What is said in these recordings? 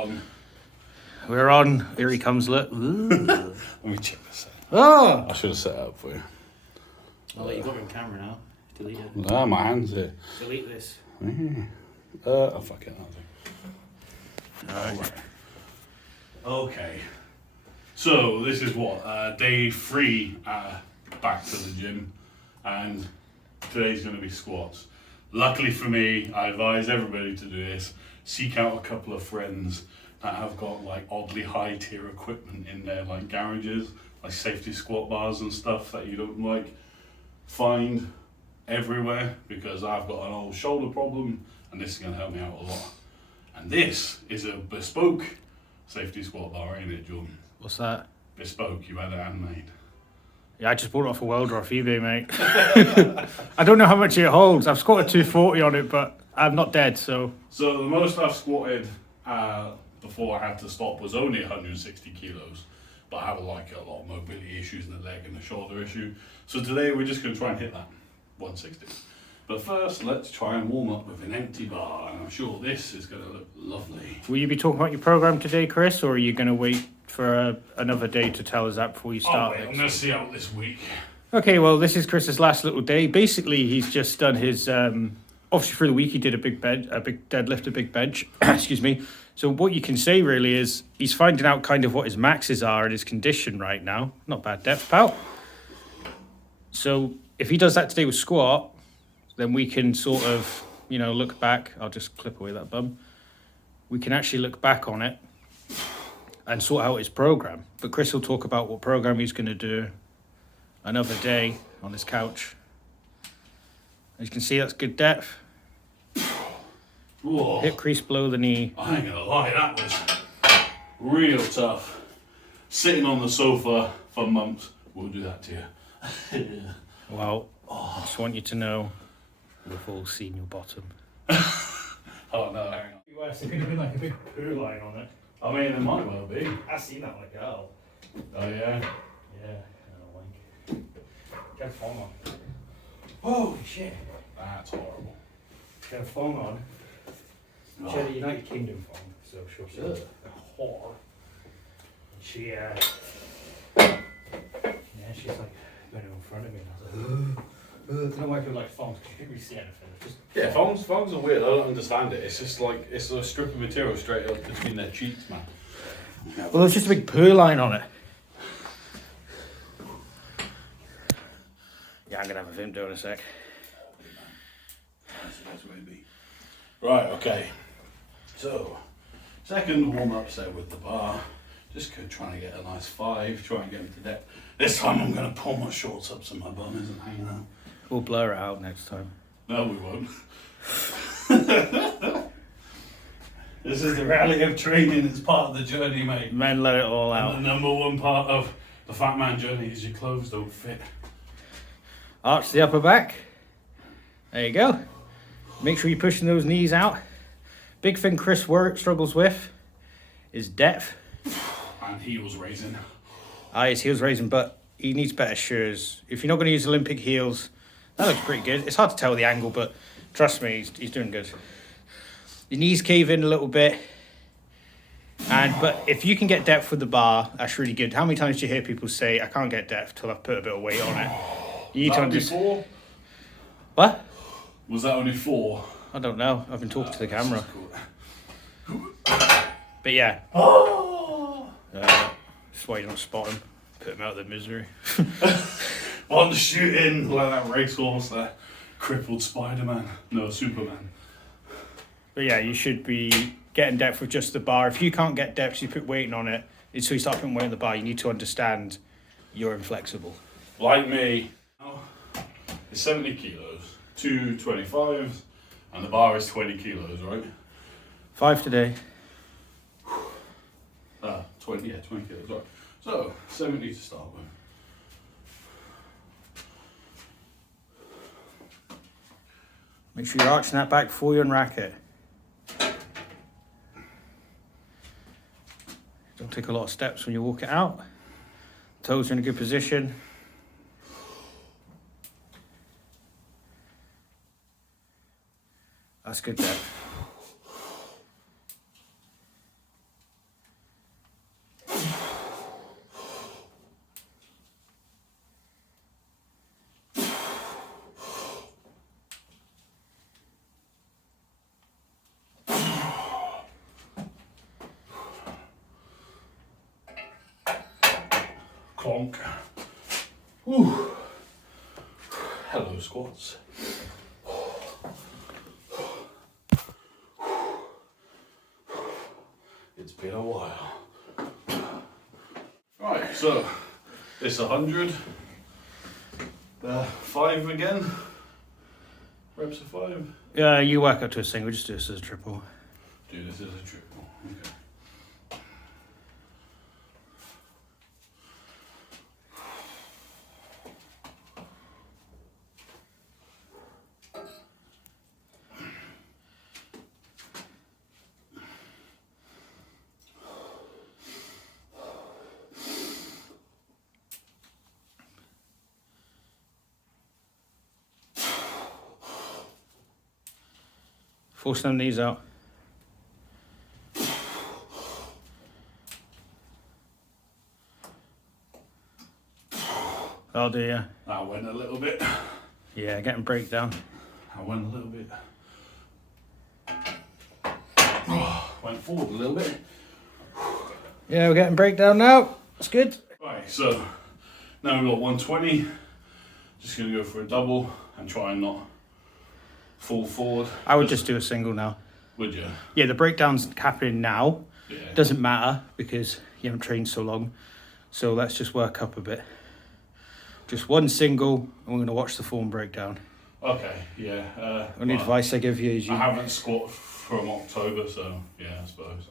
on. We're on. Here he comes, look. Let me check this out. Oh! I should have set it up for you. I'll let you go on camera now. Delete it. No, my hand's here. Delete this. Oh, fuck it. Alright. Okay. So, this is what? Day 3 back to the gym. And today's going to be squats. Luckily for me, I advise everybody to do this. Seek out a couple of friends that have got like oddly high tier equipment in their like garages, like safety squat bars and stuff that you don't like find everywhere, because I've got an old shoulder problem and this is going to help me out a lot. And this is a Bespoke safety squat bar, ain't it, Jordan? What's that? Bespoke, you had it handmade. Yeah, I just bought it off a welder off eBay, mate. I don't know how much it holds. I've squatted 240 on it, but I'm not dead, so... So the most I've squatted before I had to stop was only 160 kilos. But I have like a lot of mobility issues in the leg and the shoulder issue. So today we're just going to try and hit that 160. But first, let's try and warm up with an empty bar. And I'm sure this is going to look lovely. Will you be talking about your program today, Chris, or are you going to wait for another day to tell us that before you start? I'm going to see out this week. Okay, well, this is Chris's last little day. Basically, he's just done his... obviously, for the week, he did a big deadlift, a big bench. Excuse me. So what you can say, really, is he's finding out kind of what his maxes are and his condition right now. Not bad depth, pal. So if he does that today with squat, then we can sort of, look back. I'll just clip away that bum. We can actually look back on it and sort out his program. But Chris will talk about what program he's going to do another day on his couch. As you can see, that's good depth. Whoa. Hip crease below the knee. I ain't gonna lie, that was real tough. Sitting on the sofa for months will do that to you. Well, I just want you to know we've all seen your bottom. Oh no, hang on. There could have been like a big poo line on it. I mean, it might well be. I've seen that on a girl. Oh yeah? Yeah, I don't like. Get a phone on. Holy shit. That's horrible. Get a phone on. She had a United Kingdom phone, so she's a whore. She, yeah, she's like going in front of me, and I was like, I don't know why people like phones, because you can't really see anything. Yeah, phones are weird. I don't understand it. It's just like, it's a strip of material straight up between their cheeks, man. Well, there's just a big poo line on it. Yeah, I'm gonna have a Vimto in a sec. That's the best way to be. Right, okay. So, second warm-up set with the bar. Just trying to get a nice 5, try and get into depth. This time I'm going to pull my shorts up so my bum isn't hanging out. We'll blur it out next time. No, we won't. This is the reality of training. It's part of the journey, mate. Men, let it all out. And the number one part of the fat man journey is your clothes don't fit. Arch the upper back. There you go. Make sure you're pushing those knees out. Big thing Chris struggles with is depth. And heels raising. His heels raising, but he needs better shoes. If you're not going to use Olympic heels, that looks pretty good. It's hard to tell the angle, but trust me, he's doing good. Your knees cave in a little bit. But if you can get depth with the bar, that's really good. How many times do you hear people say, I can't get depth till I've put a bit of weight on it? You need to understand. 4? What? Was that only 4? I don't know. I've been talking to the camera. But yeah. That's why you don't spot him. Put him out of their misery. On shooting like that racehorse, that crippled Spider-Man. No, Superman. But yeah, you should be getting depth with just the bar. If you can't get depth, you put weight on it. Until you start putting weight on the bar, you need to understand you're inflexible. Like me, it's 70 kilos, 2 25s, and the bar is 20 kilos, right? 5 today. 20 kilos, right. So, 70 to start with. Make sure you're arching that back before you unrack it. Don't take a lot of steps when you walk it out. Toes are in a good position. That's good depth. Clonk. Whew. Hello, squats. It's been a while. Right, so it's 100. 5 again. Reps of 5. Yeah, you work up to a single, just do this as a triple. Do this as a triple. Okay. Force them knees out. That'll do, yeah. That went a little bit. Yeah, getting breakdown. I went a little bit. Went forward a little bit. Yeah, we're getting breakdown now. That's good. Right, so now we've got 120. Just going to go for a double and try and not fall forward. I would just do a single now. Would you? Yeah, the breakdown's happening now. Yeah. Doesn't matter because you haven't trained so long. So let's just work up a bit. Just one single, and we're going to watch the form breakdown. Okay, yeah. Only advice I give you is I haven't squat from October, so yeah, I suppose.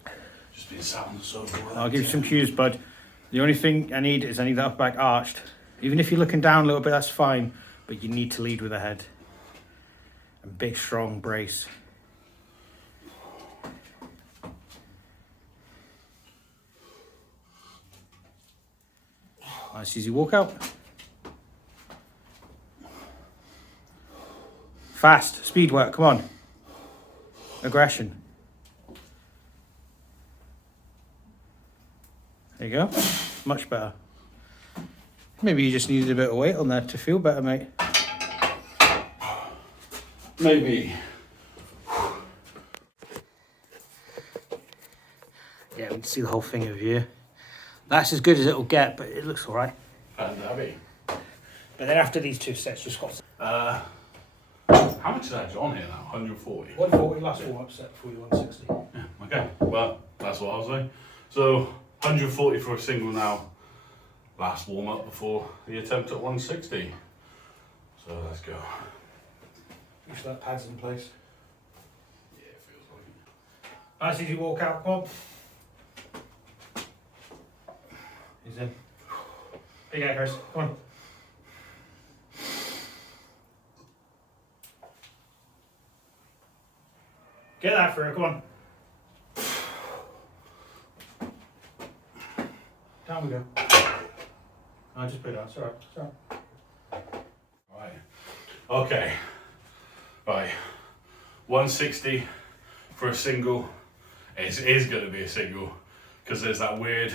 Just been sat on the sofa. I'll give you some cues, bud. The only thing I need is the upper back arched. Even if you're looking down a little bit, that's fine. But you need to lead with the head. And big, strong brace. Nice, easy walk out. Fast, speed work, come on. Aggression. There you go. Much better. Maybe you just needed a bit of weight on there to feel better, mate. Maybe. Yeah, we can see the whole thing of you. That's as good as it'll get, but it looks alright. And heavy. But then after these 2 sets, just got how much is actually on here now? 140? 140 last warm-up set for you, 160. Yeah, okay. Well, that's what I was saying. So, 140 for a single now. Last warm-up before the attempt at 160. So, let's go. Make sure that pad's in place. Yeah, it feels like it. Nice easy walk out, come on. He's in. Big air, Chris, come on. Get that for her, come on. Down we go. No, just put it on, it's alright, it's alright. Right. Okay. Right. 160 for a single. It is going to be a single because there's that weird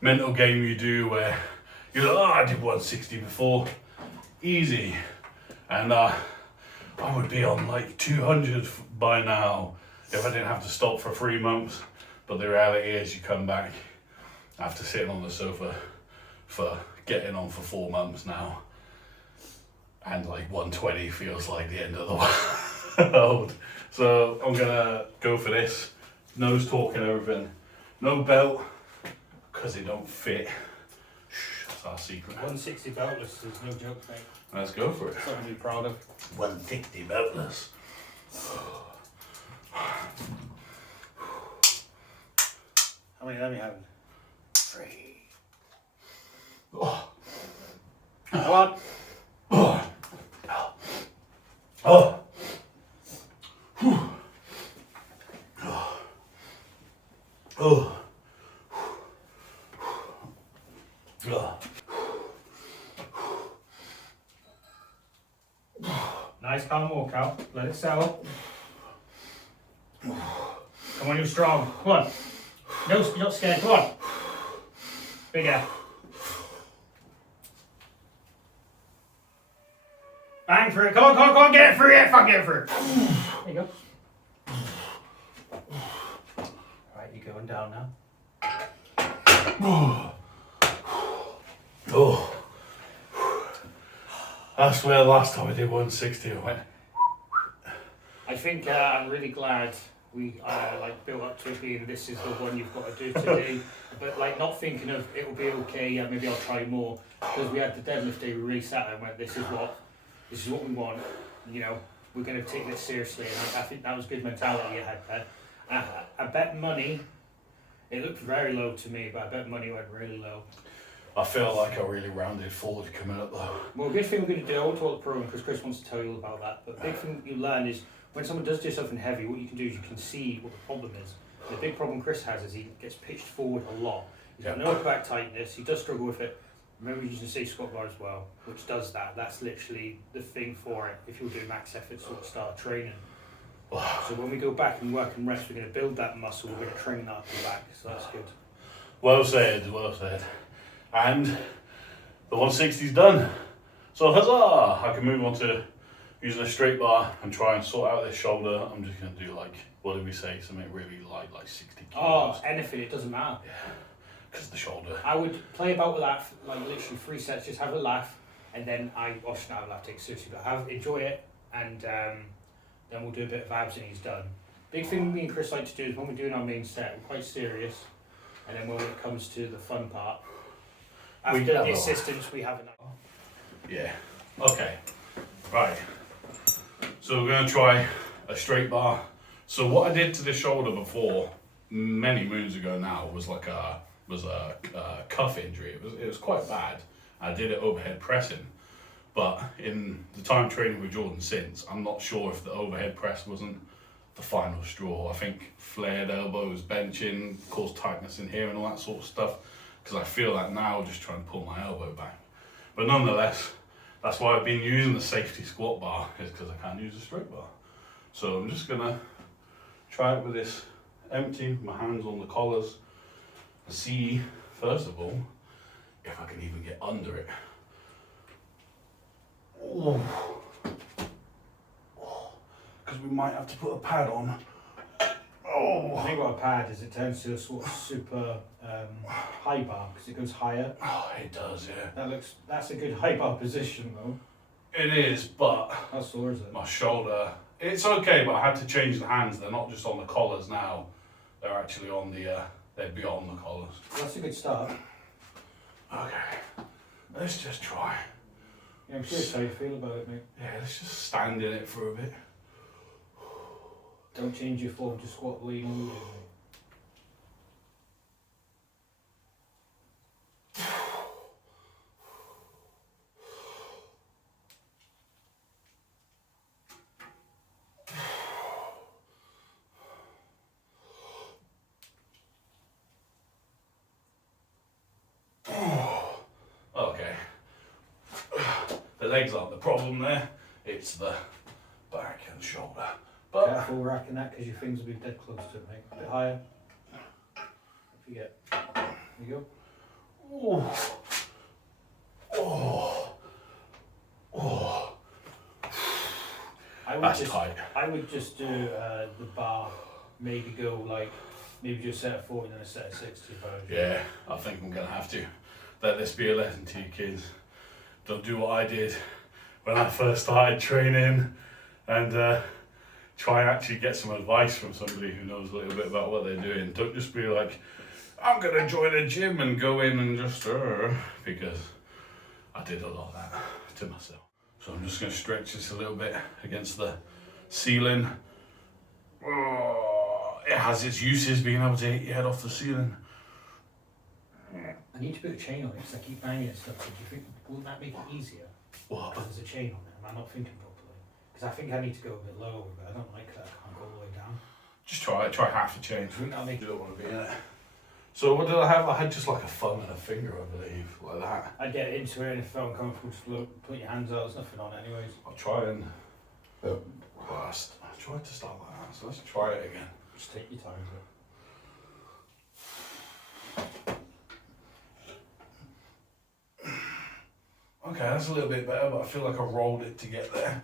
mental game you do where you're like, oh, I did 160 before. Easy. And I would be on like 200 by now if I didn't have to stop for 3 months. But the reality is you come back after sitting on the sofa for getting on for 4 months now. And like 120 feels like the end of the world. So I'm gonna go for this. Nose talk and everything. No belt, because they don't fit. Shh, that's our secret. 160 beltless is no joke, mate. Let's go for it. Something to be proud of. 160 beltless. How many of them are you having? 3. Oh. Come on. Oh. Oh. Whew. Oh. Oh. Oh. Nice calm walk out. Let it settle. Come on, you're strong. Come on. No, you're not scared. Come on. Bigger. Bang for it. Come on, come on, come on. Get it through. Fucking get it through. There you go. Alright, you're going down now. Oh, that's where the last time I did 160 I went. I think I'm really glad we like built up to it being this is the one you've got to do today, but like not thinking of it'll be okay, yeah, maybe I'll try more, because we had the deadlift day, we really sat there and went, this is what we want, you know, we're going to take this seriously, and I think that was good mentality you had there. I bet money, it looked very low to me, but I bet money went really low. I feel like I really rounded forward coming up though. Well, a big thing we're going to do, I want to talk to the program because Chris wants to tell you all about that, but a big thing you learn is when someone does do something heavy, what you can do is you can see what the problem is. The big problem Chris has is he gets pitched forward a lot. He's got no upper back tightness, he does struggle with it. Remember using the safe squat bar as well, which does that. That's literally the thing for it if you're doing max effort sort of start training. So when we go back and work and rest, we're going to build that muscle, we're going to train that up and back, so that's good. Well said, well said. And the 160's done. So huzzah! I can move on to using a straight bar and try and sort out this shoulder. I'm just going to do like, what did we say, something really light, like 60 kilos. Oh, anything, it doesn't matter. Yeah, because the shoulder. I would play about with that, like literally 3 sets, just have a laugh, and then I obviously not allowed to take it seriously, but enjoy it, and then we'll do a bit of abs and he's done. Big thing me and Chris like to do is when we're doing our main set, we're quite serious, and then when it comes to the fun part, after the assistance we have enough. Yeah, okay, right. So we're going to try a straight bar. So what I did to the shoulder before, many moons ago now, was like a cuff injury. It was quite bad. I did it overhead pressing, but in the time training with Jordan since, I'm not sure if the overhead press wasn't the final straw. I think flared elbows, benching, caused tightness in here and all that sort of stuff, because I feel that now just trying to pull my elbow back. But nonetheless, that's why I've been using the safety squat bar, is because I can't use a straight bar. So I'm just gonna try it with this empty, my hands on the collars, see, first of all, if I can even get under it. Because we might have to put a pad on. The thing about a pad is it turns to a sort of super high bar because it goes higher. Oh, it does, yeah. That's a good high bar position though. It is, but how sore is it? My shoulder, it's okay, but I had to change the hands. They're not just on the collars now. They're actually on the, they're beyond the collars. That's a good start. Okay, let's just try. Yeah, I'm curious how you feel about it, mate. Yeah, let's just stand in it for a bit. Don't change your form to squat lean on you, Okay. The legs aren't the problem there. It's the back and shoulder. But careful racking that because your things will be dead close to it, mate. A bit higher. If you get. There you go. Oh. Oh. Oh. That's tight. I would just do the bar, maybe go like, maybe do a set of 40 and then a set of 60 if I was you. Yeah, I think I'm going to have to. Let this be a lesson to you kids. Don't do what I did when I first started training, and try and actually get some advice from somebody who knows a little bit about what they're doing. Don't just be like, I'm going to join a gym and go in and just, because I did a lot of that to myself. So I'm just going to stretch this a little bit against the ceiling. Oh, it has its uses, being able to hit your head off the ceiling. I need to put a chain on it because I keep banging at stuff. Do you think, wouldn't that make it easier? What? Because there's a chain on it. Am I not thinking properly? Because I think I need to go a bit lower, but I don't like that. I can't go all the way down. Just try it. Try half a chain. I think that'll make You don't want to be in it. So what did I have? I had just like a thumb and a finger, I believe, like that. I'd get into it, and if I'm comfortable, just put your hands out. There's nothing on it, anyways. I'll try and last. I tried to start like that, so let's try it again. Just take your time with it. Okay, that's a little bit better, but I feel like I rolled it to get there.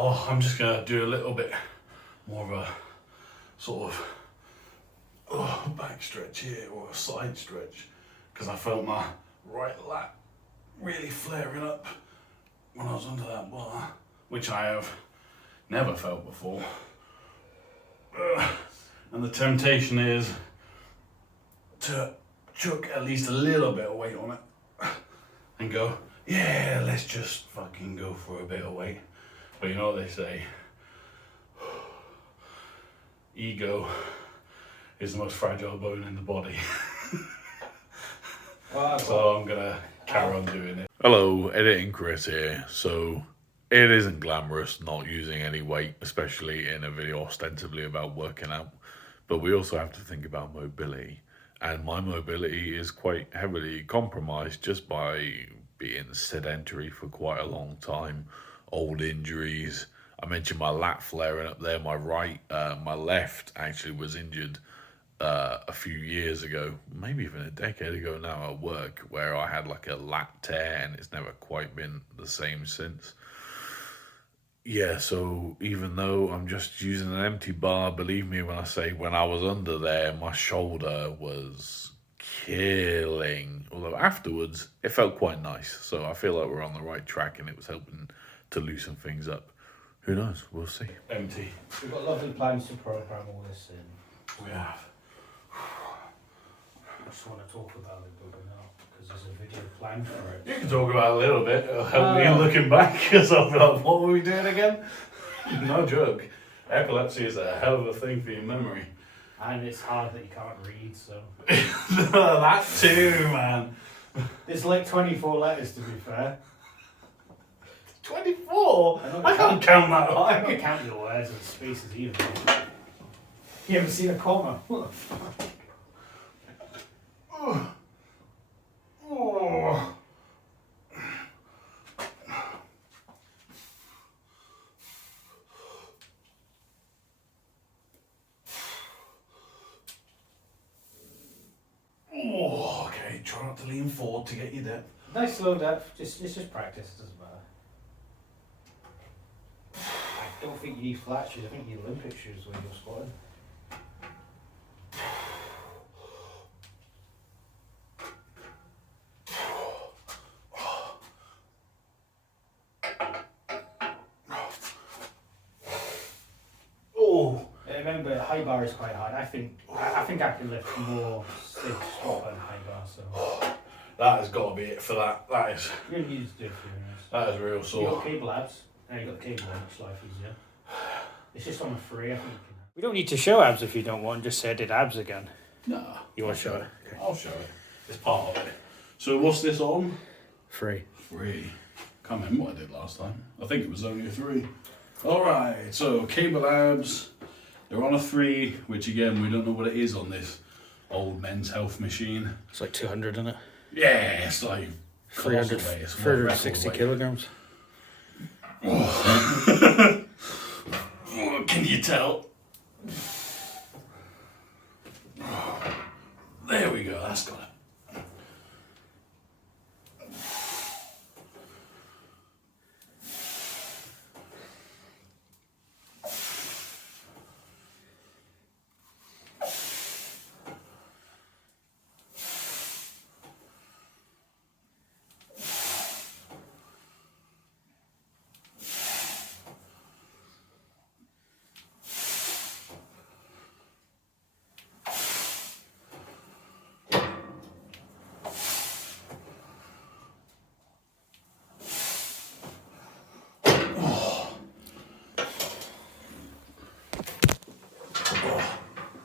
Oh, I'm just gonna do a little bit more of a sort of back stretch here, or a side stretch, because I felt my right lat really flaring up when I was under that bar, which I have never felt before. And the temptation is to chuck at least a little bit of weight on it and go, yeah, let's just fucking go for a bit of weight. But you know what they say, ego is the most fragile bone in the body. So I'm gonna carry on doing it. Hello, Editing Chris here. So it isn't glamorous not using any weight, especially in a video ostensibly about working out, but we also have to think about mobility, and my mobility is quite heavily compromised just by being sedentary for quite a long time, old injuries. I mentioned my lat flaring up there, my left actually was injured a few years ago, maybe even a decade ago now at work, where I had like a lat tear and it's never quite been the same since. Yeah, so even though I'm just using an empty bar, believe me when I say when I was under there, my shoulder was killing. Although afterwards, it felt quite nice. So I feel like we're on the right track and it was helping to loosen things up. Who knows? We'll see. Empty. We've got lovely plans to program all this in. We have. I just want to talk about it, but we're not, because there's a video planned for it. You can talk about it a little bit. It'll help me looking back, because I'll be like, what were we doing again? No joke. Epilepsy is a hell of a thing for your memory. And it's hard that you can't read, so. That too, man. There's like 24 letters, to be fair. 24? I can't count that I high. can't count your words and spaces either. You haven't seen a comma. What the fuck? Oh. Oh, okay, try not to lean forward to get your depth. Nice slow depth. It's just practice. It doesn't matter. I don't think you need flat shoes. I think you need Olympic shoes when you're squatting. Remember, high bar is quite hard. I think I can lift more stiff squat than high bar. So That has got to be it for that. That is. you don't need to do it for minutes. That is real You sore. got cable abs. Now you got the cable on. It's life easier. It's just on a free. I think. We don't need to show abs if you don't want. Just say I did abs again. No. You want to show it? Okay. I'll show it. It's part of it. So what's this on? Free. 3. Can't remember what I did last time. I think it was only a 3. Alright, so cable abs. They're on a 3, which again, we don't know what it is on this old Men's Health machine. It's like 200, isn't it? Yeah, it's like 300, colossal weight. It's 360 weight. kilograms. Oh. Can you tell? There we go, that's got it.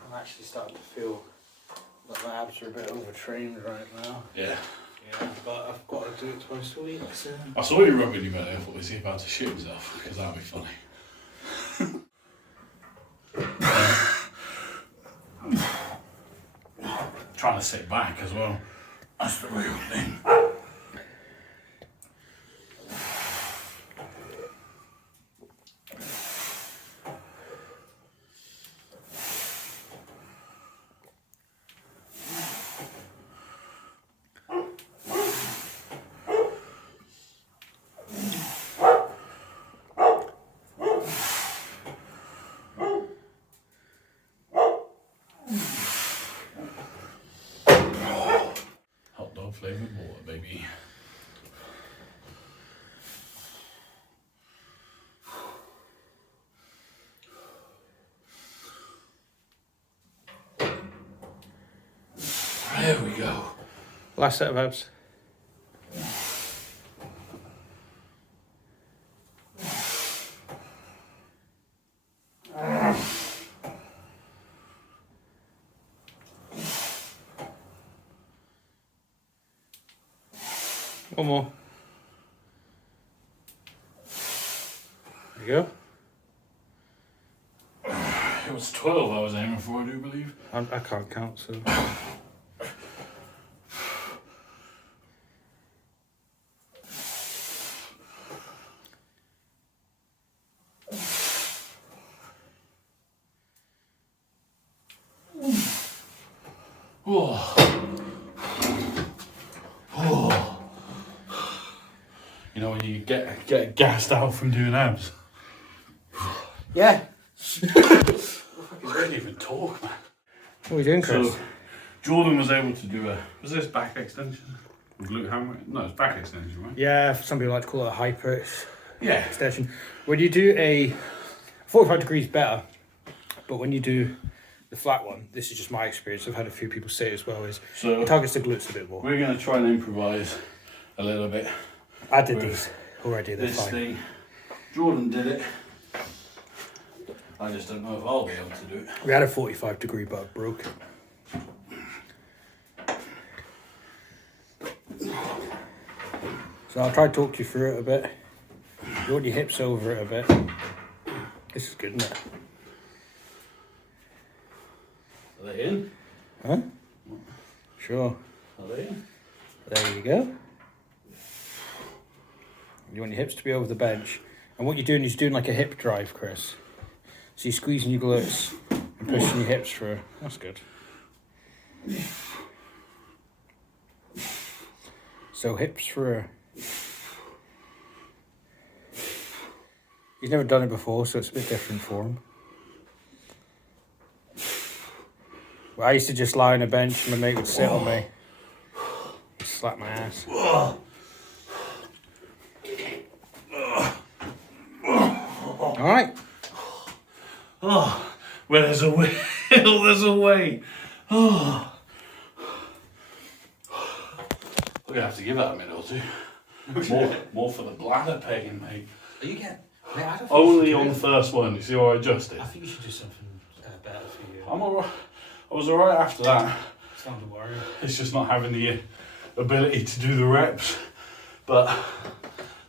I'm actually starting to feel that my abs are a bit overtrained right now. Yeah. Yeah, but I've got to do it twice a week. So. I saw you rubbing your belly. I thought, is he about to shit himself? Because that'd be funny. Trying to sit back as well. That's the real thing. There we go. Last set of abs. One more. There you go. It was 12 I was aiming for, I do believe. I can't count, so. Oh. Oh. You know when you get gassed out from doing abs? Yeah. I can't even talk, man. What are we doing, Chris? So, Jordan was able to do was this back extension? Glute hammer? No, it's back extension, right? Yeah, some people like to call it a high press Yeah. extension. When you do a 45 degrees better, but when you do the flat one, this is just my experience, I've had a few people say it as well, is So it targets the glutes a bit more. we're going to try and improvise a little bit. I did these already, they're This fine. thing, Jordan did it. I just don't know if I'll be able to do it. We had a 45 degree but broke. So I'll try to talk you through it a bit. You want your hips over it a bit. This is good, isn't it? Are they in? Huh? Sure. Are they in? There you go. You want your hips to be over the bench. And what you're doing is doing like a hip drive, Chris. So you're squeezing your glutes and pushing your hips through. That's good. So hips through. He's never done it before, so it's a bit different for him. Well, I used to just lie on a bench and my mate would sit on me. He'd slap my ass. Alright. Oh, where there's a will, there's a way. Oh. We're going to have to give that a minute or two. More for the bladder pain, mate. Are you getting? Mate, I don't think Only you should on do the it. first one, you see how I adjusted? I think you should do something better for you. I'm alright. I was alright after that. It's not to worry. It's just not having the ability to do the reps. But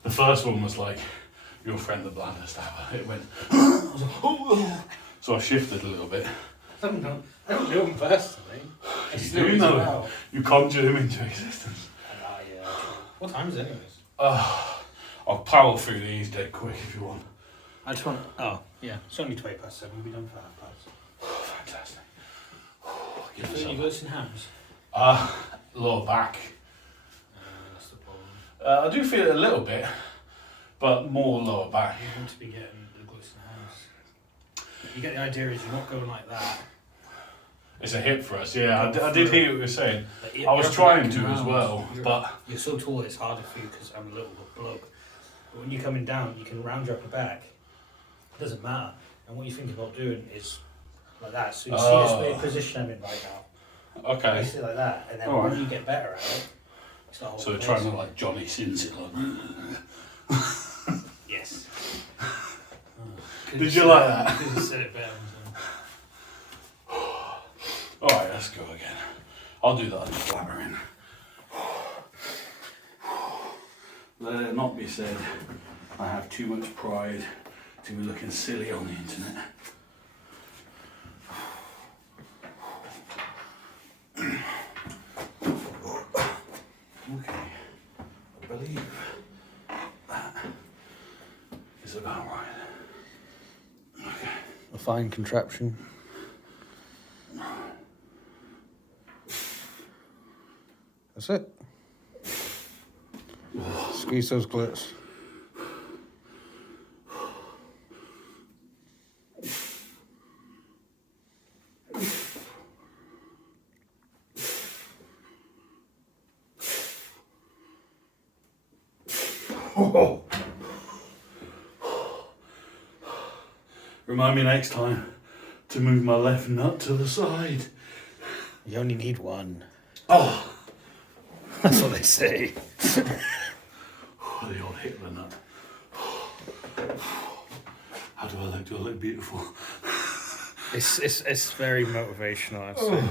the first one was like, your friend the bladder stabber. It went, I was like, oh. So I shifted a little bit. I don't do them personally. I just You do it know, well. you conjure them into existence. Yeah, true. What time is it anyways? I'll power through these dead quick if you want. I just want. Oh, yeah. It's only 20 past 7. We'll be done for half past. Fantastic. You feel your glutes and hams? Lower back. That's the problem. I do feel it a little bit, but more lower back. You want to be getting the glutes and hams. You get the idea is you're not going like that. It's a hip thrust, yeah. I did hear what you were saying. But I was you're trying backing to as around. well, but You're so tall it's harder for you because I'm a little bloke. But when you're coming down, you can round your upper back. It doesn't matter. And what you think about doing is like that. So you see this weird position I'm in right now. okay. You see like that, and then Alright. when you get better at it, it's not So we're trying to like Johnny Sins it. Like. Yes. Did you like that? Because you said it better. Alright, let's go again. I'll do that on the flattering. Let it not be said I have too much pride to be looking silly on the internet. Okay, I believe that is about right. Okay. A fine contraption. That's it. Squeeze those glutes. Remind me next time to move my left nut to the side. You only need one. Oh, That's what they say. oh the old Hitler nut. How do I look? Do I look beautiful? It's very motivational, I'd say.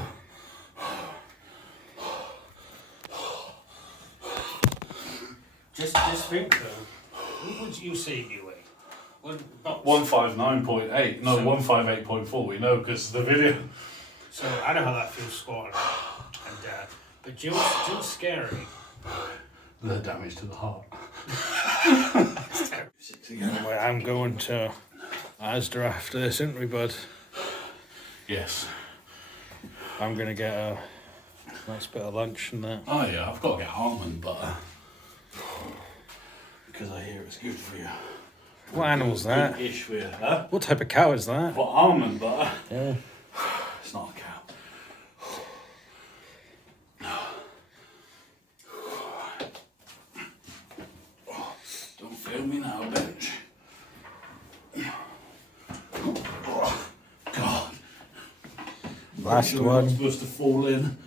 Just think though. What would you say you weigh? About 159.8. No, So- 158.4. We know because the video. So I know how that feels squatting, and but do you know what's scary? The damage to the heart. Anyway, I'm going to Asda after this, isn't we, bud? Yes. I'm going to get a nice bit of lunch and that. Oh yeah, I've got to get almond butter because I hear it's good for you. What animal's that? Good-ish for you, huh? What type of cow is that? What almond butter? Yeah. It's not a cow. Don't fail me now, bench. Oh, God. Last Sure we're not one. supposed to fall in.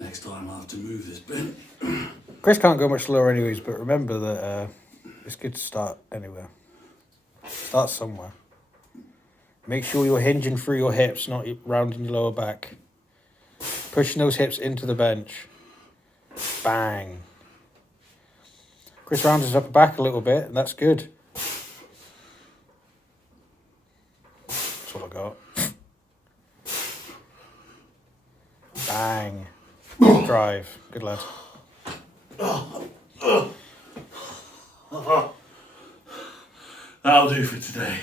Next time I'll have to move this bench. Chris can't go much lower anyways, but remember that it's good to start anywhere. Start somewhere. Make sure you're hinging through your hips, not rounding your lower back. Pushing those hips into the bench. Bang. Chris rounds his upper back a little bit, and that's good. That's what I got. Bang. Good drive. Good lad. That'll do for today.